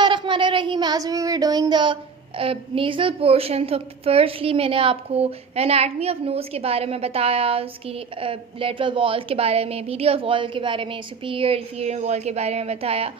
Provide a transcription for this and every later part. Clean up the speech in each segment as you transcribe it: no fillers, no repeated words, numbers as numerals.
बिस्मिल्लाहिर्रहमानिर्रहीम। As we were doing the nasal portion, तो firstly मैंने आपको एनाटमी ऑफ नोज़ के बारे में बताया, उसकी लेटरल वॉल के बारे में, मीडियल वॉल के बारे में, सुपीरियर इंफीरियर वॉल के बारे में बताया,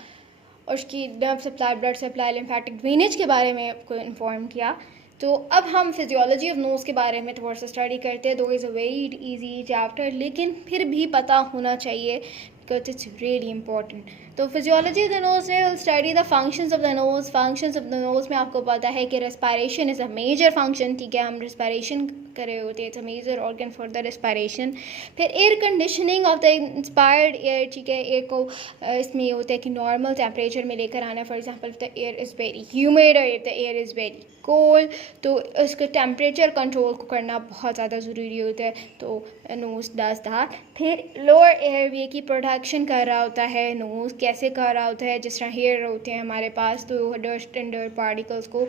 और उसकी nerve supply, blood supply, lymphatic drainage के बारे में आपको इन्फॉर्म किया। तो अब हम फिजियोलॉजी ऑफ नोज़ के बारे में थोड़ा सा स्टडी करते हैं। दो is a very easy chapter, लेकिन फिर भी पता होना चाहिए बिकॉज इट्स रियली इंपॉर्टेंट। तो फिजियोलॉजी ऑफ द नोज़ में study the functions of the nose. Functions of the nose में आपको पता है कि respiration is a major function, ठीक है, हम रेस्पिरेशन कर रहे होते हैं, it's a major organ for the respiration. फिर air conditioning of the inspired air, ठीक है, एयर को इसमें ये होता है कि नॉर्मल टेम्परेचर में लेकर आना। For example the air is very humid और the air is very cold, तो उसके टेम्परेचर कंट्रोल को करना बहुत ज़्यादा ज़रूरी होता है, तो नोज़ डज दैट। फिर लोअर एयरवे की प्रोटेक्शन कर रहा होता है नोज़। कैसे कर रहा होता है? जिस तरह हेयर होते हैं हमारे पास, तो डस्ट एंड डर्ट पार्टिकल्स को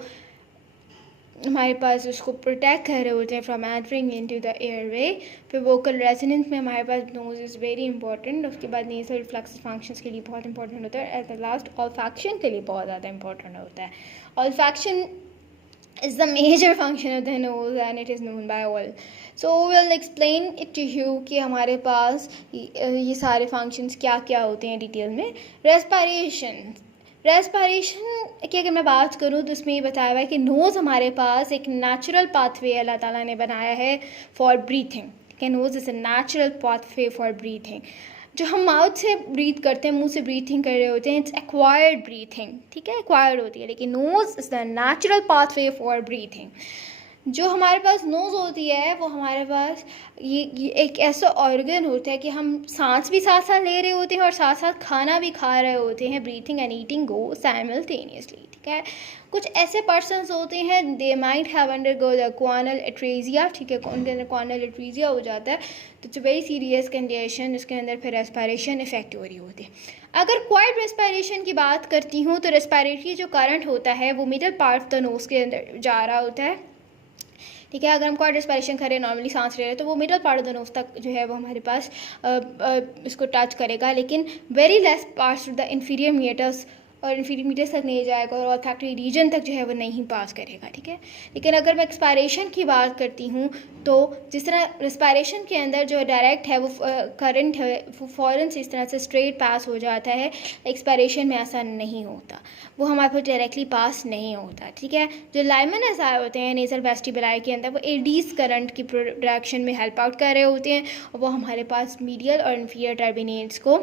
हमारे पास उसको प्रोटेक्ट कर रहे होते हैं from entering into the airway. फिर वोकल रेजोनेंस में हमारे पास नोज इज़ वेरी इंपॉर्टेंट। उसके बाद नेज़ल रिफ्लेक्स फंक्शंस के लिए बहुत इंपॉर्टेंट होता है। एट द लास्ट ऑल्फैक्शन के लिए बहुत ज़्यादा इंपॉर्टेंट होता है। Olfaction is the major function of the nose and it is known by all. So we'll explain it to you कि हमारे पास ये सारे functions क्या क्या होते हैं डिटेल में। रेस्पिरेशन की अगर मैं बात करूँ तो इसमें ये बताया हुआ है कि नोज़ हमारे पास एक नेचुरल पाथवे अल्लाह ताला ने बनाया है फॉर ब्रीथिंग, ठीक है। Nose is a natural pathway for breathing. जो हम माउथ से ब्रीथ करते हैं, मुंह से ब्रीथिंग कर रहे होते हैं, इट्स एक्वायर्ड ब्रीथिंग, ठीक है, एक्वायर्ड होती है, लेकिन nose is the natural pathway for breathing. जो हमारे पास नोज़ होती है वो हमारे पास ये एक ऐसा ऑर्गन होता है कि हम सांस भी साथ साथ ले रहे होते हैं और साथ साथ खाना भी खा रहे होते हैं। Breathing and eating go simultaneously, ठीक है। कुछ ऐसे पर्सनस होते हैं, they might have undergo the choanal atresia, ठीक है, उनके अंदर क्वानल एट्रेजिया हो जाता है, तो इट्स वेरी सीरियस कंडीशन, उसके अंदर फिर रेस्पिरेशन इफेक्ट हो रही होती है। अगर क्वाइट रेस्पिरेशन की बात करती हूँ तो रेस्पिरेटरी जो करंट होता है वो middle part of the nose के अंदर जा रहा होता है, ठीक है। अगर हम क्वाइट रेस्पिरेशन करें, नॉर्मली सांस ले रहे हैं, तो वो middle part of the knows तक जो है वो हमारे पास इसको टच करेगा, लेकिन very less parts of the inferior meatus और इन्फीरियर मीटर्स तक नहीं जाएगा और ऑल्फैक्टरी रीजन तक जो है वो नहीं पास करेगा, ठीक है। लेकिन अगर मैं एक्सपायरेशन की बात करती हूँ तो जिस तरह रेस्पिरेशन के अंदर जो डायरेक्ट है वो करंट है वो फ़ौरन से इस तरह से स्ट्रेट पास हो जाता है, एक्सपायरेशन में ऐसा नहीं होता, वो हमारे पास डायरेक्टली पास नहीं होता, ठीक है। जो लाइमनस आए होते हैं नेज़ल वेस्टिबुलाई के अंदर, वो एडीज करंट की प्रोडक्शन में हेल्प आउट कर रहे होते हैं और वो हमारे पास मीडियल और इन्फीरियर टर्बिनेट्स को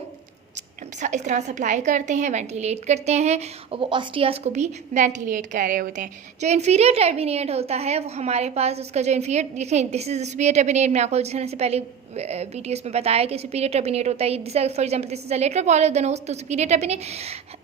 इस तरह सप्लाई करते हैं, वेंटिलेट करते हैं, और वो ऑस्टियास को भी वेंटिलेट कर रहे होते हैं। जो इन्फीरियर टर्बिनेट होता है वो हमारे पास उसका जो इन्फीरियर, देखें दिस इज़ सुपीरियर टर्बिनेट, मैं आपको जिस तरह से पहले वीडियोस में बताया कि सुपीरियर टर्बिनेट होता है, जैसे for example this is a lateral part of the nose, तो superior turbinate,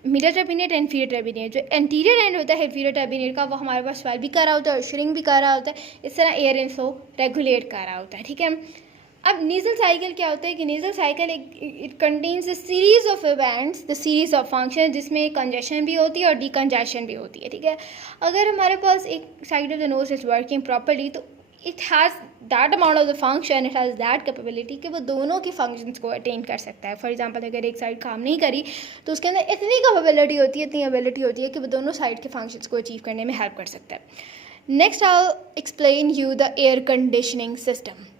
middle turbinate, inferior turbinate. जो एंटीरियर एंड होता है इन्फीरियर टर्बिनेट का, वो हमारे पास स्वेल भी कर रहा होता है और श्रिंक भी कर रहा होता है, इस तरह एयर इनफ्लो रेगुलेट कर रहा होता है, ठीक है। अब नेज़ल साइकिल क्या होता है कि nasal cycle it contains a series of events, the series of function, जिसमें कंजेशन भी होती है और डिकंजेशन भी होती है, ठीक है। अगर हमारे पास एक side of the nose is working properly तो it has that amount of the function, it has that capability कि वो दोनों की फंक्शंस को अटेन कर सकता है। फॉर एग्जांपल अगर एक साइड काम नहीं करी तो उसके अंदर इतनी कैपेबिलिटी होती है, इतनी एबिलिटी होती है कि वो दोनों साइड के फंक्शंस को अचीव करने में हेल्प कर सकता है। Next I will explain you the air conditioning system.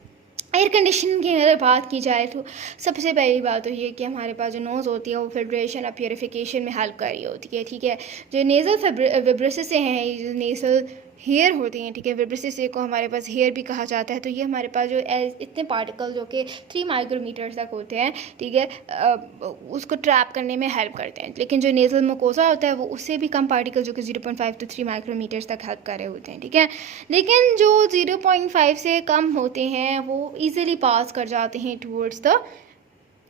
Air conditioning की अगर बात की जाए तो सबसे पहली बात तो ये कि हमारे पास जो नोज़ होती है वो फिल्ट्रेशन और प्योरीफिकेशन में हेल्प कर रही होती है, ठीक है। जो नेज़ल विब्रेसिस हैं, जो नेज़ल हेयर होती हैं, ठीक है, विब्रेसिस को हमारे पास हेयर भी कहा जाता है, तो ये हमारे पास जो इतने पार्टिकल जो कि 3 माइक्रोमीटर तक होते हैं, ठीक है, उसको ट्रैप करने में हेल्प करते हैं। लेकिन जो नेज़ल मुकोसा होता है वो उससे भी कम पार्टिकल जो कि 0.5 to 3 माइक्रोमीटर्स तक हेल्प कर रहे होते हैं, ठीक है। लेकिन जो 0.5 से कम होते हैं वो ईजिली पास कर जाते हैं टूवर्ड्स द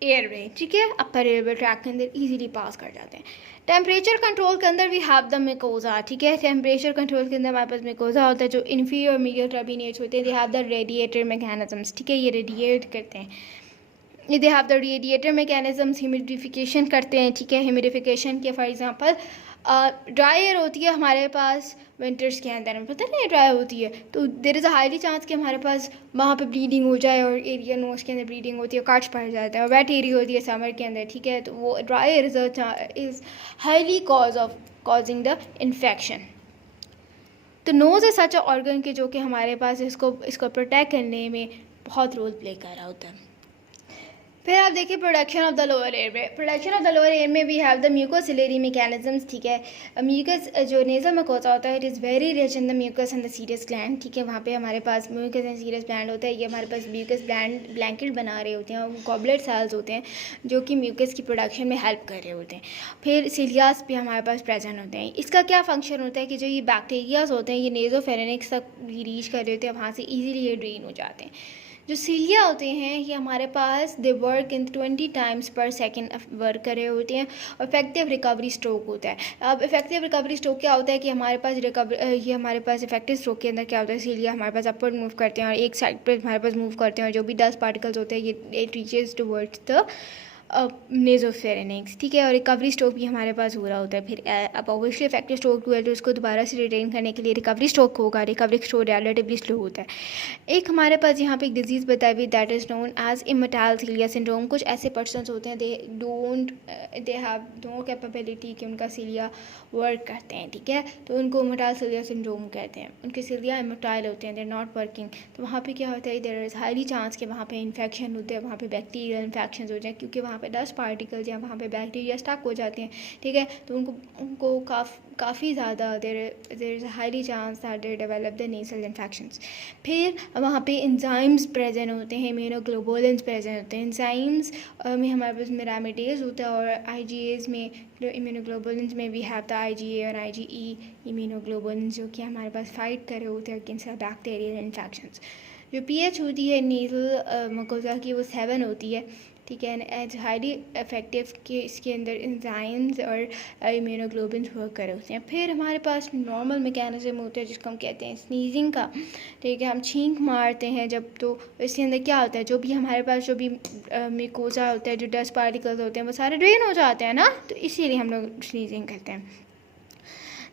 एयरवे, ठीक है, अपर एयरवे ट्रैक के अंदर ईजिली पास कर जाते हैं। टेम्परेचर कंट्रोल के अंदर वी हैव द मिकोजा, ठीक है। टेम्परेचर कंट्रोल के अंदर हमारे पास मिकोजा होता है। जो इन्फीरियर और मीडियल टर्बिनेट्स होते हैं, they have the radiator mechanisms, ठीक है, ये रेडिएट करते हैं, they have the radiator mechanisms, humidification करते हैं, ठीक है। ह्यूमिडिफिकेशन के फॉर एग्जांपल ड्राई एयर होती है हमारे पास विंटर्स के अंदर में, पता नहीं ड्राई होती है, तो there is a highly chance कि हमारे पास वहाँ पे ब्लीडिंग हो जाए, और एरिया नोज के अंदर ब्लीडिंग होती है, कट्स पड़ जाता है, और वेट एरिया होती है समर के अंदर, ठीक है। तो वो dry air is highly cause of causing the infection. तो नोज़ है सच ऑर्गन के जो कि हमारे पास इसको प्रोटेक्ट करने में बहुत रोल प्ले कर रहा होता है. फिर आप देखिए production of the lower air में. Production of the lower air में we have the mucociliary mechanisms. ठीक है, म्यूकस जो नेजल मकोसा होता है, it is very rich in the mucus and the serous gland. ठीक है, वहाँ पे हमारे पास म्यूकस एंड सीरस ग्लैंड होता है. ये हमारे पास म्यूकस ब्लैंकेट बना रहे होते हैं, गॉबलेट सेल्स होते हैं जो कि म्यूकस की प्रोडक्शन में हेल्प कर रहे होते हैं. फिर सिलियास भी हमारे पास प्रेजेंट होते हैं. इसका क्या फंक्शन होता है कि जो ये बैक्टीरियाज होते हैं ये नेजोफेरेनिक्स तक रीच कर रहे होते हैं, वहाँ से ईजिली ये ड्रेन हो जाते हैं. जो सीलिया होते हैं ये हमारे पास दे वर्क इन 20 टाइम्स पर सेकेंड वर्क कर रहे होते हैं. इफेक्टिव रिकवरी स्ट्रोक होता है. अब इफेक्टिव रिकवरी स्ट्रोक क्या होता है कि हमारे पास ये हमारे पास इफेक्टिव स्ट्रोक के अंदर क्या होता है, सीलिया हमारे पास अपवर्ड मूव करते हैं और एक साइड पर हमारे पास मूव करते हैं और जो भी डस्ट पार्टिकल्स होते हैं ये इट रीचेज टुवर्ड्स द नेजोफेरेनिक्स. ठीक है, और रिकवरी स्ट्रोक भी हमारे पास हो रहा होता है. फिर अब ऑब्वियसली इफेक्टिव स्ट्रोक हुआ है तो उसको दोबारा से रिटेन करने के लिए रिकवरी स्ट्रोक होगा. रिकवरी स्ट्रोक रिलेटिवली स्लो होता है. एक हमारे पास यहाँ पे एक डिजीज़ बताई हुई that is known as immotile cilia syndrome. कुछ ऐसे पर्सनस होते हैं दे हैव नो कैपेबिलिटी कि उनका सीलिया वर्क करते हैं. ठीक है, तो उनको इमोर्टल सीलिया सिंड्रोम कहते हैं. उनके सीलिया इमोर्टल होते हैं, दे आर नॉट वर्किंग. तो वहाँ पे क्या होता है, देयर इज़ हाईली चांस कि वहाँ पे इन्फेक्शन होते हैं, वहाँ पे बैक्टीरियल इन्फेक्शन हो जाए क्योंकि वहाँ पे डस्ट पार्टिकल्स या वहाँ पे बैक्टीरिया स्टक हो जाते हैं. ठीक है, तो उनको काफ़ी ज़्यादा there is highly chance that they develop the nasal infections. फिर वहाँ पे एंजाइम्स प्रेजेंट होते हैं, इम्यूनोग्लोबुलिन्स प्रेजेंट होते हैं. एंजाइम्स में हमारे पास मिरामिडेज होता है और आईजीएज में इम्यूनोग्लोबुलिन्स में वी हैव द आईजीए और आईजीई इम्यूनोग्लोबुलिन्स जो कि हमारे पास फाइट कर रहे होते हैं अगेंस्ट बैक्टीरियल इन्फेक्शंस. जो पीएच होती है नेजल मकोसा की वो 7 होती है. ठीक है, एंड हाईली इफेक्टिव कि इसके अंदर एंजाइम्स और इम्यूनोग्लोबुलिन्स वर्क कर रहे होते हैं. फिर हमारे पास नॉर्मल मैकेनिज्म होता है जिसको हम कहते हैं स्नीजिंग का. ठीक है, हम छींक मारते हैं जब, तो इसके अंदर क्या होता है, जो भी हमारे पास जो भी म्यूकोसा होता है, जो डस्ट पार्टिकल्स होते हैं वो सारे ड्रेन हो जाते हैं ना, तो इसीलिए हम लोग स्नीजिंग करते हैं.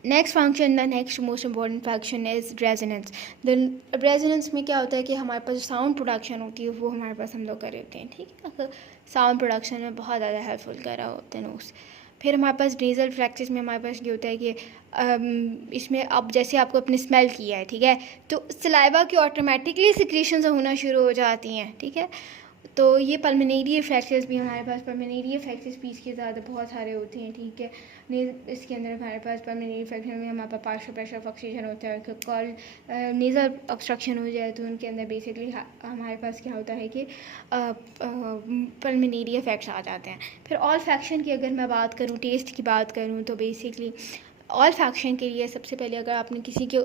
Next function, the next most important function is resonance. The resonance में क्या होता है कि हमारे पास साउंड प्रोडक्शन होती है वो हमारे पास हम लोग कर रहे होते हैं. ठीक है, साउंड प्रोडक्शन में बहुत ज़्यादा हेल्पफुल कर रहा होता है नोज़. फिर हमारे पास नेजल प्रैक्टिस में हमारे पास ये होता है कि इसमें अब जैसे आपको अपने स्मेल किया है, ठीक है, तो सलाइवा की ऑटोमेटिकली सिक्रीशंस होना शुरू हो जाती हैं. ठीक है, तो ये पल्मोनरी रिफ्लेक्सेस भी हमारे पास पल्मोनरी रिफ्लेक्सेस पीस के ज़्यादा बहुत सारे होते हैं. ठीक है, इसके अंदर हमारे पास पल्मोनरी रिफ्लेक्शन में हमारे पास पार्शियल प्रेशर ऑक्सीजन होता है. कॉल नेजल ऑब्स्ट्रक्शन हो जाए तो उनके अंदर बेसिकली हमारे पास क्या होता है कि पल्मोनरी इफेक्ट्स आ जाते हैं. फिर ऑल फैक्शन की अगर मैं बात करूँ, टेस्ट की बात करूँ, तो बेसिकली ऑल फैक्शन के लिए सबसे पहले अगर आपने किसी के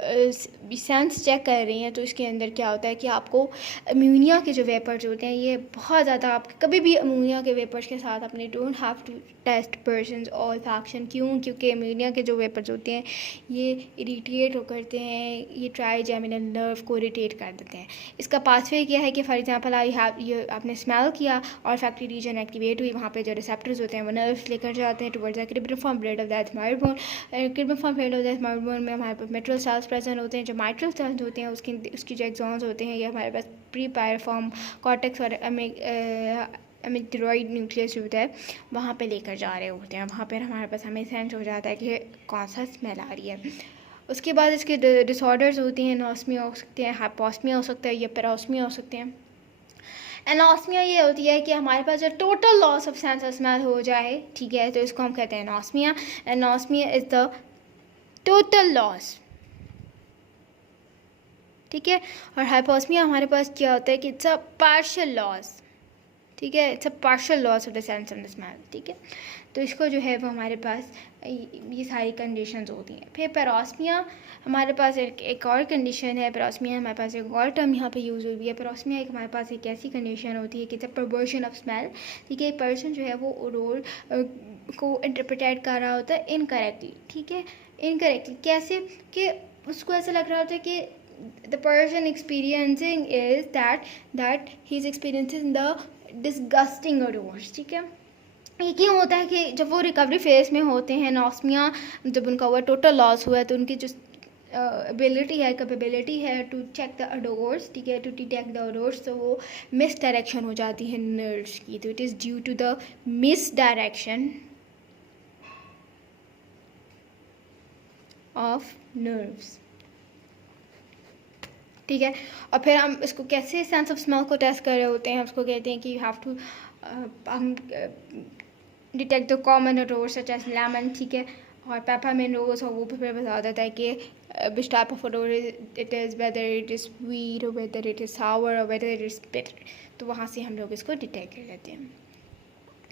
सेंस चेक कर रही हैं तो इसके अंदर क्या होता है कि आपको अमोनिया के जो वेपर्स होते हैं ये बहुत ज़्यादा, आप कभी भी अमोनिया के वेपर्स के साथ अपने don't have to test persons olfaction. क्योंकि अमोनिया के जो वेपर्स होते हैं ये इरिटेट करते हैं, ये ट्राइजेमिनल नर्व को इरिटेट कर देते हैं. इसका पाथवे क्या है कि फॉर एग्जांपल ये आपने स्मेल किया और फैक्ट्री रीजन एक्टिवेट हुई, वहाँ पे जो रिसेप्टर्स होते हैं वो नर्व्स लेकर जाते हैं towards the cribriform plate of the ethmoid bone. Cribriform plate of the ethmoid bone में हमारे पास मेट्रल सेल्स प्रेजेंट होते हैं. जो माइट्रल सेल्स होते हैं उसकी जो एक्सॉन्स होते हैं ये हमारे पास प्री पायरिफॉर्म कॉर्टेक्स और एमिग्डोइड न्यूक्लियस होता है, वहाँ पे लेकर जा रहे होते हैं. वहाँ पर हमारे पास हमें सेंस हो जाता है कि कौन सा स्मेल आ रही है. उसके बाद इसके डिसऑर्डर्स होती हैं, एनोस्मिया हो सकते हैं, हाइपोस्मिया हो सकता है या पेरोस्मिया हो सकते हैं. एनोस्मिया ये होती है कि हमारे पास जो total loss of sense of smell हो जाए, ठीक है, तो इसको हम कहते हैं anosmia. Anosmia is the total loss. ठीक है, और हाइपोस्मिया हमारे पास क्या होता है कि इट्स अ पार्शियल लॉस. ठीक है, it's a partial loss of the sense of the smell. ठीक है, तो इसको जो है वो हमारे पास ये सारी कंडीशंस होती हैं. फिर पेरोस्मिया हमारे पास एक और कंडीशन है. पेरोस्मिया हमारे पास एक और टर्म यहाँ पे यूज़ हुई है. पेरोस्मिया एक हमारे पास एक ऐसी कंडीशन होती है कि इट्स अ परवर्शन ऑफ स्मेल. ठीक है, एक पर्सन जो है वो रोल को इंटरप्रेट कर रहा होता है इनकरेक्टली. ठीक है, इनकरेक्टली कैसे कि उसको ऐसा लग रहा होता है कि the person experiencing is that he's experiencing the disgusting odors. ठीक है, ये क्यों होता है कि जब वो रिकवरी फेज में होते हैं, नॉस्मिया जब उनका हुआ टोटल लॉस हुआ है तो उनकी जो एबिलिटी है, कैपेबिलिटी है टू चेक द अडोर्स, ठीक है, टू डिटेक्ट द अडोर्स, तो वो मिस डायरेक्शन हो जाती है नर्व्स की. तो it is due to the misdirection of nerves, ठीक है। और फिर हम इसको कैसे सेंस ऑफ स्मेल को टेस्ट कर रहे होते हैं, उसको कहते हैं कि यू हैव टू हम detect the common odour such as lemon, ठीक है, और पेपरमिंट रोज, और वो भी फिर बता देता है कि which type of odour it is, whether it is sweet और वेदर इट इज़ सावर और वेदर इट इज़ बिटर। तो वहाँ से हम लोग इसको डिटेक्ट कर लेते हैं।